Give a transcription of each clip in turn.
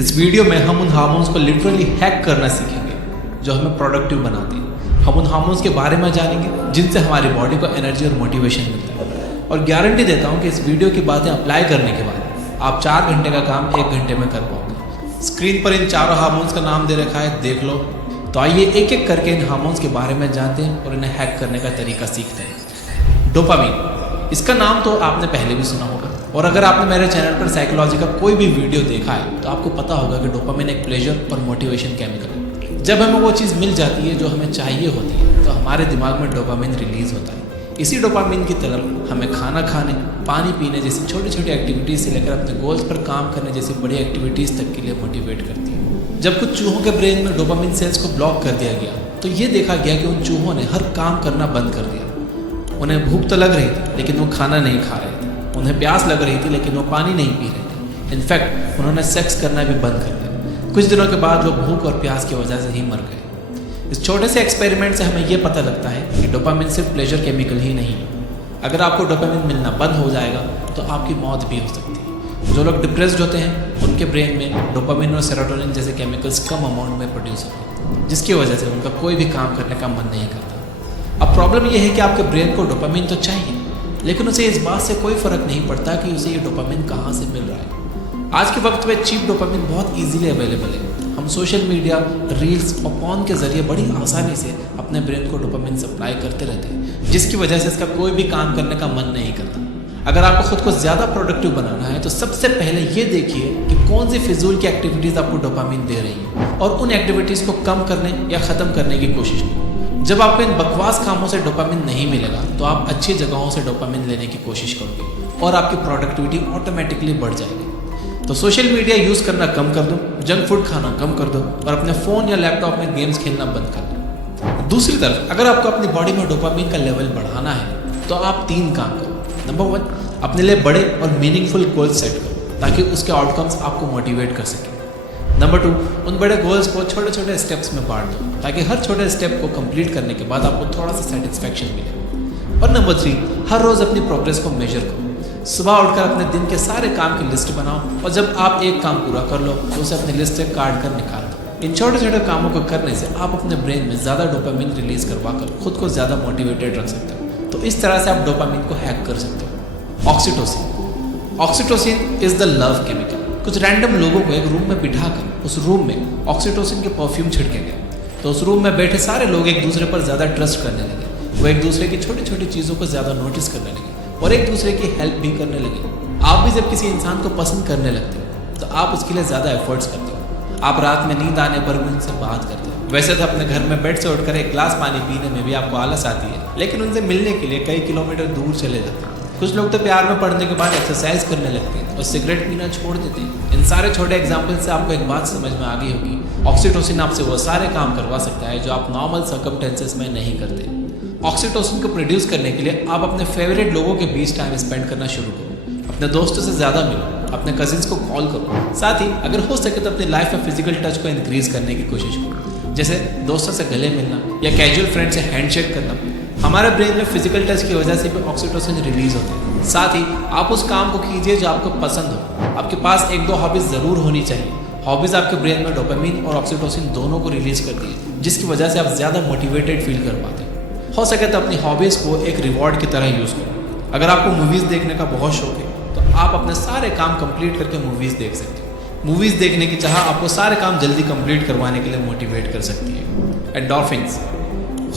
इस वीडियो में हम उन हार्मोन्स को लिटरली हैक करना सीखेंगे जो हमें प्रोडक्टिव बनाते हैं। हम उन हार्मोन्स के बारे में जानेंगे जिनसे हमारी बॉडी को एनर्जी और मोटिवेशन मिलता है। और गारंटी देता हूँ कि इस वीडियो की बातें अप्लाई करने के बाद आप 4 घंटे का काम 1 घंटे में कर पाओगे। स्क्रीन पर इन चारों हार्मोन्स का नाम दे रखा है, देख लो। तो आइए एक एक करके इन हार्मोन्स के बारे में जानते हैं और इन्हें हैक करने का तरीका सीखते हैं। डोपामिन, इसका नाम तो आपने पहले भी सुना होगा, और अगर आपने मेरे चैनल पर साइकोलॉजी का कोई भी वीडियो देखा है तो आपको पता होगा कि डोपामिन एक प्लेजर और मोटिवेशन केमिकल है। जब हमें वो चीज़ मिल जाती है जो हमें चाहिए होती है तो हमारे दिमाग में डोपामिन रिलीज होता है। इसी डोपामिन की तरफ हमें खाना खाने, पानी पीने जैसी छोटी छोटी एक्टिविटीज़ से लेकर अपने गोल्स पर काम करने जैसी बड़ी एक्टिविटीज़ तक के लिए मोटिवेट करती है। जब कुछ चूहों के ब्रेन में डोपामिन सेल्स को ब्लॉक कर दिया गया तो ये देखा गया कि उन चूहों ने हर काम करना बंद कर दिया। उन्हें भूख तो लग रही थी लेकिन वो खाना नहीं खा रहे थे। उन्हें प्यास लग रही थी लेकिन वो पानी नहीं पी रहे थे। इनफैक्ट उन्होंने सेक्स करना भी बंद कर दिया। कुछ दिनों के बाद वो भूख और प्यास की वजह से ही मर गए। इस छोटे से एक्सपेरिमेंट से हमें ये पता लगता है कि डोपामिन सिर्फ प्लेजर केमिकल ही नहीं है। अगर आपको डोपामिन मिलना बंद हो जाएगा तो आपकी मौत भी हो सकती है। जो लोग डिप्रेस्ड होते हैं उनके ब्रेन में डोपामिन और सेरोटोनिन जैसे केमिकल्स कम अमाउंट में प्रोड्यूस होते हैं, जिसकी वजह से उनका कोई भी काम करने का मन नहीं करता। अब प्रॉब्लम यह है कि आपके ब्रेन को डोपामिन तो चाहिए लेकिन उसे इस बात से कोई फर्क नहीं पड़ता कि उसे ये डोपामिन कहाँ से मिल रहा है। आज के वक्त में चीप डोपामिन बहुत इजीली अवेलेबल है। हम सोशल मीडिया, रील्स और पॉर्न के जरिए बड़ी आसानी से अपने ब्रेन को डोपामिन सप्लाई करते रहते हैं, जिसकी वजह से इसका कोई भी काम करने का मन नहीं करता। अगर आपको खुद को ज़्यादा प्रोडक्टिव बनाना है तो सबसे पहले ये देखिए कि कौन सी फिजूल की एक्टिविटीज़ आपको डोपामिन दे रही है और उन एक्टिविटीज़ को कम करने या ख़त्म करने की कोशिश करें। जब आपको इन बकवास कामों से डोपामिन नहीं मिलेगा तो आप अच्छी जगहों से डोपामिन लेने की कोशिश करोगे और आपकी प्रोडक्टिविटी ऑटोमेटिकली बढ़ जाएगी। तो सोशल मीडिया यूज़ करना कम कर दो, जंक फूड खाना कम कर दो और अपने फ़ोन या लैपटॉप में गेम्स खेलना बंद कर दो। दूसरी तरफ अगर आपको अपनी बॉडी में डोपामिन का लेवल बढ़ाना है तो आप 3 काम करो। नंबर 1, अपने लिए बड़े और मीनिंगफुल गोल सेट करो ताकि उसके आउटकम्स आपको मोटिवेट कर सकें। नंबर 2, उन बड़े गोल्स को छोटे छोटे स्टेप्स में बांट दो ताकि हर छोटे स्टेप को कंप्लीट करने के बाद आपको थोड़ा सा सेटिस्फैक्शन मिले। और नंबर 3, हर रोज़ अपनी प्रोग्रेस को मेजर करो। सुबह उठकर अपने दिन के सारे काम की लिस्ट बनाओ और जब आप एक काम पूरा कर लो तो उसे अपनी लिस्ट से काट कर निकाल दो। इन छोटे छोटे कामों को करने से आप अपने ब्रेन में ज़्यादा डोपामिन रिलीज करवाकर खुद को ज़्यादा मोटिवेटेड रख सकते हो। तो इस तरह से आप डोपामिन को हैक कर सकते हो। Oxytocin, oxytocin is the love chemical. कुछ रैंडम लोगों को एक रूम में बिठाकर उस रूम में ऑक्सीटोसिन के परफ्यूम छिड़के गए तो उस रूम में बैठे सारे लोग एक दूसरे पर ज़्यादा ट्रस्ट करने लगे। वो एक दूसरे की छोटी छोटी चीज़ों को ज़्यादा नोटिस करने लगे और एक दूसरे की हेल्प भी करने लगे। आप भी जब किसी इंसान को पसंद करने लगते हो तो आप उसके लिए ज़्यादा एफर्ट्स करते हो। आप रात में नींद आने पर भी उनसे बात करते हो। वैसे तो अपने घर में बेड से उठकर एक गिलास पानी पीने में भी आपको आलस आती है, लेकिन उनसे मिलने के लिए कई किलोमीटर दूर चले जाते हैं। कुछ लोग तो प्यार में पड़ने के बाद एक्सरसाइज करने लगते हैं और सिगरेट पीना छोड़ देते हैं। इन सारे छोटे एग्जाम्पल से आपको एक बात समझ में आ गई होगी, ऑक्सीटोसिन आपसे वो सारे काम करवा सकता है जो आप नॉर्मल सर्कमस्टेंसेस में नहीं करते। ऑक्सीटोसिन को प्रोड्यूस करने के लिए आप अपने फेवरेट लोगों के बीच टाइम स्पेंड करना शुरू करो। अपने दोस्तों से ज़्यादा मिलो, अपने कजिन्स को कॉल करो। साथ ही अगर हो सके तो अपनी लाइफ में फिजिकल टच को इंक्रीज करने की कोशिश करो, जैसे दोस्तों से गले मिलना या कैजुअल फ्रेंड से हैंडशेक करना। हमारे ब्रेन में फिजिकल टच की वजह से भी ऑक्सीटोसिन रिलीज होता है। साथ ही आप उस काम को कीजिए जो आपको पसंद हो। आपके पास 1-2 हॉबीज़ ज़रूर होनी चाहिए। हॉबीज़ आपके ब्रेन में डोपामिन और ऑक्सीटोसिन दोनों को रिलीज करती है, जिसकी वजह से आप ज़्यादा मोटिवेटेड फील कर पाते हैं। हो सके तो अपनी हॉबीज़ को एक रिवॉर्ड की तरह यूज़ करो। अगर आपको मूवीज़ देखने का बहुत शौक है तो आप अपने सारे काम कंप्लीट करके मूवीज़ देख सकते हो। मूवीज़ देखने की चाह आपको सारे काम जल्दी कंप्लीट करवाने के लिए मोटिवेट कर सकती है। एंडोर्फिन्स,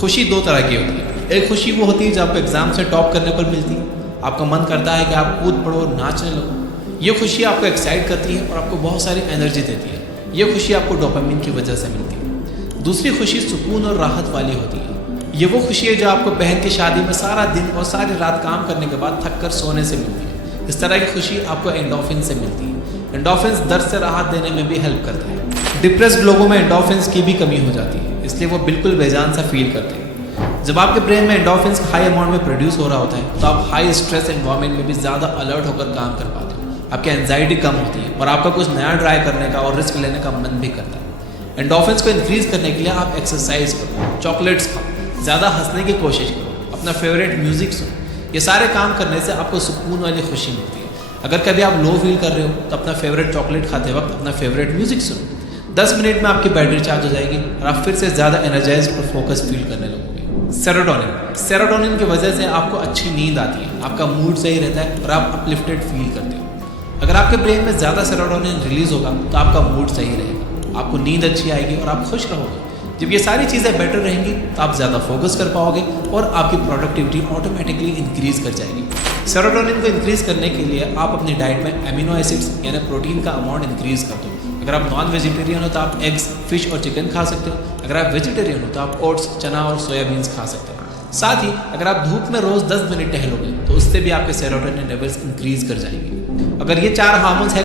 खुशी 2 तरह की होती है। एक खुशी वो होती है जो आपको एग्जाम से टॉप करने पर मिलती है। आपका मन करता है कि आप कूद पड़ो, नाचने लगो। ये खुशी आपको एक्साइट करती है और आपको बहुत सारी एनर्जी देती है। ये खुशी आपको डोपामिन की वजह से मिलती है। दूसरी खुशी सुकून और राहत वाली होती है। ये वो खुशी है जो आपको बहन की शादी में सारा दिन और सारी रात काम करने के बाद थक कर सोने से मिलती है। इस तरह की खुशी आपको एंडोर्फिन से मिलती है। एंडोर्फिन्स दर्द से राहत देने में भी हेल्प करते हैं। डिप्रेस्ड लोगों में एंडोर्फिन्स की भी कमी हो जाती है, इसलिए वो बिल्कुल बेजान सा फील करते हैं। जब आपके ब्रेन में एंडोर्फिन्स हाई अमाउंट में प्रोड्यूस हो रहा होता है तो आप हाई स्ट्रेस एनवायरनमेंट में भी ज़्यादा अलर्ट होकर काम कर पाते हो। आपकी एंजाइटी कम होती है और आपका कुछ नया ट्राई करने का और रिस्क लेने का मन भी करता है। एंडोर्फिन्स को इंक्रीज करने के लिए आप एक्सरसाइज करो, चॉकलेट्स खाओ, ज़्यादा हंसने की कोशिश करो, अपना फेवरेट म्यूजिक सुनो। ये सारे काम करने से आपको सुकून वाली खुशी मिलती है। अगर कभी आप लो फील कर रहे हो तो अपना फेवरेट चॉकलेट खाते वक्त अपना फेवरेट म्यूजिक सुनो। 10 मिनट में आपकी बैटरी चार्ज हो जाएगी और आप फिर से ज़्यादा एनर्जाइज्ड और फोकस फील करने लगोगे। सेरोटोनिन की वजह से आपको अच्छी नींद आती है, आपका मूड सही रहता है और आप अपलिफ्टेड फील करते हो। अगर आपके ब्रेन में ज़्यादा सेरोटोनिन रिलीज होगा तो आपका मूड सही रहेगा, आपको नींद अच्छी आएगी और आप खुश रहोगे। जब ये सारी चीज़ें बेटर रहेंगी तो आप ज़्यादा फोकस कर पाओगे और आपकी प्रोडक्टिविटी ऑटोमेटिकली इंक्रीज कर जाएगी। सेरोटोनिन को इंक्रीज करने के लिए आप अपनी डाइट में एमिनो एसिड्स यानी प्रोटीन का अमाउंट इंक्रीज कर दो। अगर आप नॉन वेजिटेरियन हो तो आप एग्स, फिश और चिकन खा सकते हो। अगर आप वेजिटेरियन हो तो आप ओट्स, चना और सोयाबीन्स खा सकते हो। साथ ही अगर आप धूप में रोज 10 मिनट टहलोगे तो उससे भी आपके सेरोटोनिन लेवल्स इंक्रीज कर जाएंगे। अगर ये 4 हार्मोन्स